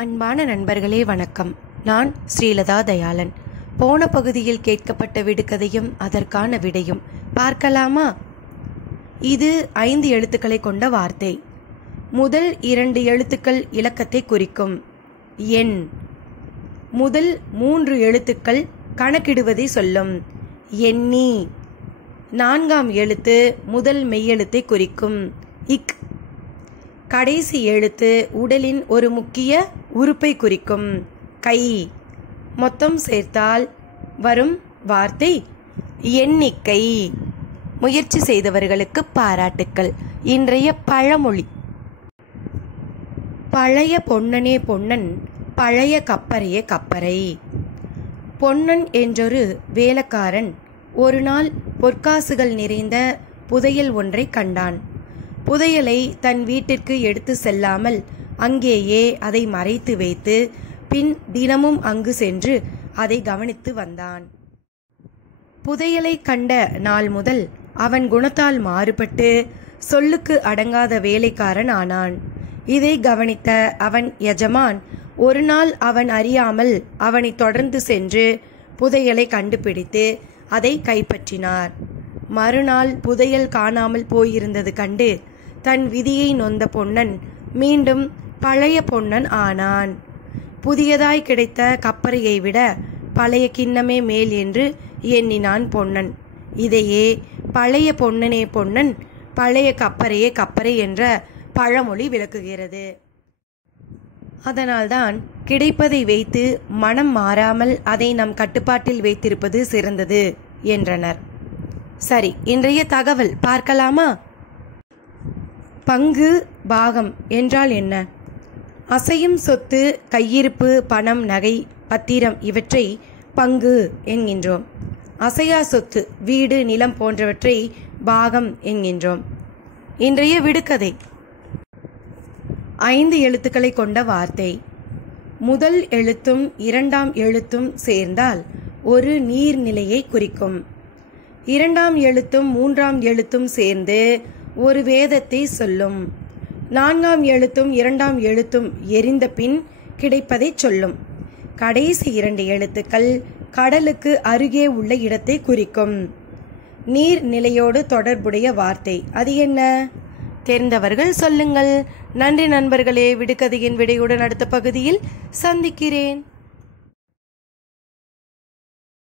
அன்பான நண்பர்களே வணக்கம். நான் ஸ்ரீலதா தயாளன். போன பகுதியில் கேட்கப்பட்ட விடுகதையும் அதற்கான விடையும் பார்க்கலாமா? இது 5 எழுத்துக்களை கொண்ட வார்த்தை. முதல் 2 எழுத்துக்கள் இலக்கத்தை குறிக்கும். எண். முதல் 3 எழுத்துக்கள் கணக்கிடுவதை சொல்லும். எண்ணி. 4ஆம் எழுத்து முதல் மெய்யெழுத்தை குறிக்கும். இக். கடைசி எழுத்து உடலின் ஒரு முக்கிய உறுப்பை குறிக்கும். கை. மொத்தம் சேர்த்தால் வரும் வார்த்தை எண்ணிக்கை. முயற்சி செய்தவர்களுக்கு பாராட்டுக்கள். இன்றைய பழமொழி: பழைய பொன்னனே பொன்னன், பழைய கப்பரையே கப்பரை. பொன்னன் என்றொரு வேலைக்காரன் ஒரு நாள் பொற்காசுகள் நிறைந்த புதையல் ஒன்றை கண்டான். புதையலை தன் வீட்டிற்கு எடுத்து செல்லாமல் அங்கேயே அதை மறைத்து வைத்து பின் தினமும் அங்கு சென்று அதை கவனித்து வந்தான். புதையலை கண்ட நாள் முதல் அவன் குணத்தால் மாறுபட்டு சொல்லுக்கு அடங்காத வேலைக்காரன் ஆனான். இதை கவனித்த அவன் எஜமான் ஒரு நாள் அவன் அறியாமல் அவனை தொடர்ந்து சென்று புதையலை கண்டுபிடித்து அதை கைப்பற்றினார். மறுநாள் புதையல் காணாமல் போயிருந்தது கண்டு தன் விதியை நொந்த பொன்னன் மீண்டும் பழைய பொன்னன் ஆனான். புதியதாய் கிடைத்த கப்பரையை விட பழைய கிண்ணமே மேல் என்று எண்ணினான் பொன்னன். இதையே பழைய பொன்னனே பொன்னன், பழைய கப்பரையே கப்பரை என்ற பழமொழி விளக்குகிறது. அதனால்தான் கிடைப்பதை வைத்து மனம் மாறாமல் அதை நம் கட்டுப்பாட்டில் வைத்திருப்பது சிறந்தது என்றனர். சரி, இன்றைய தகவல் பார்க்கலாமா? பங்கு பாகம் என்றால் என்ன? அசையும் சொத்து, கையிருப்பு, பணம், நகை, பத்திரம் இவற்றை பங்கு என்கின்றோம். அசையா சொத்து, வீடு, நிலம் போன்றவற்றை பாகம் என்கின்றோம். இன்றைய விடுகதை: 5 எழுத்துக்களை கொண்ட வார்த்தை. முதல் எழுத்தும் 2ஆம் எழுத்தும் சேர்ந்தால் ஒரு நீர்நிலையை குறிக்கும். 2ஆம் எழுத்தும் 3ஆம் எழுத்தும் சேர்ந்து ஒரு வேதத்தை சொல்லும். 4ஆம் எழுத்தும் 2ஆம் எழுத்தும் எரிந்த பின் கிடைப்பதை சொல்லும். கடைசி 2 எழுத்துக்கள் கடலுக்கு அருகே உள்ள இடத்தை குறிக்கும். நீர்நிலையோடு தொடர்புடைய வார்த்தை அது என்ன? தெரிந்தவர்கள் சொல்லுங்கள். நன்றி நண்பர்களே. விடுகதையின் விடையுடன் அடுத்த பகுதியில் சந்திக்கிறேன்.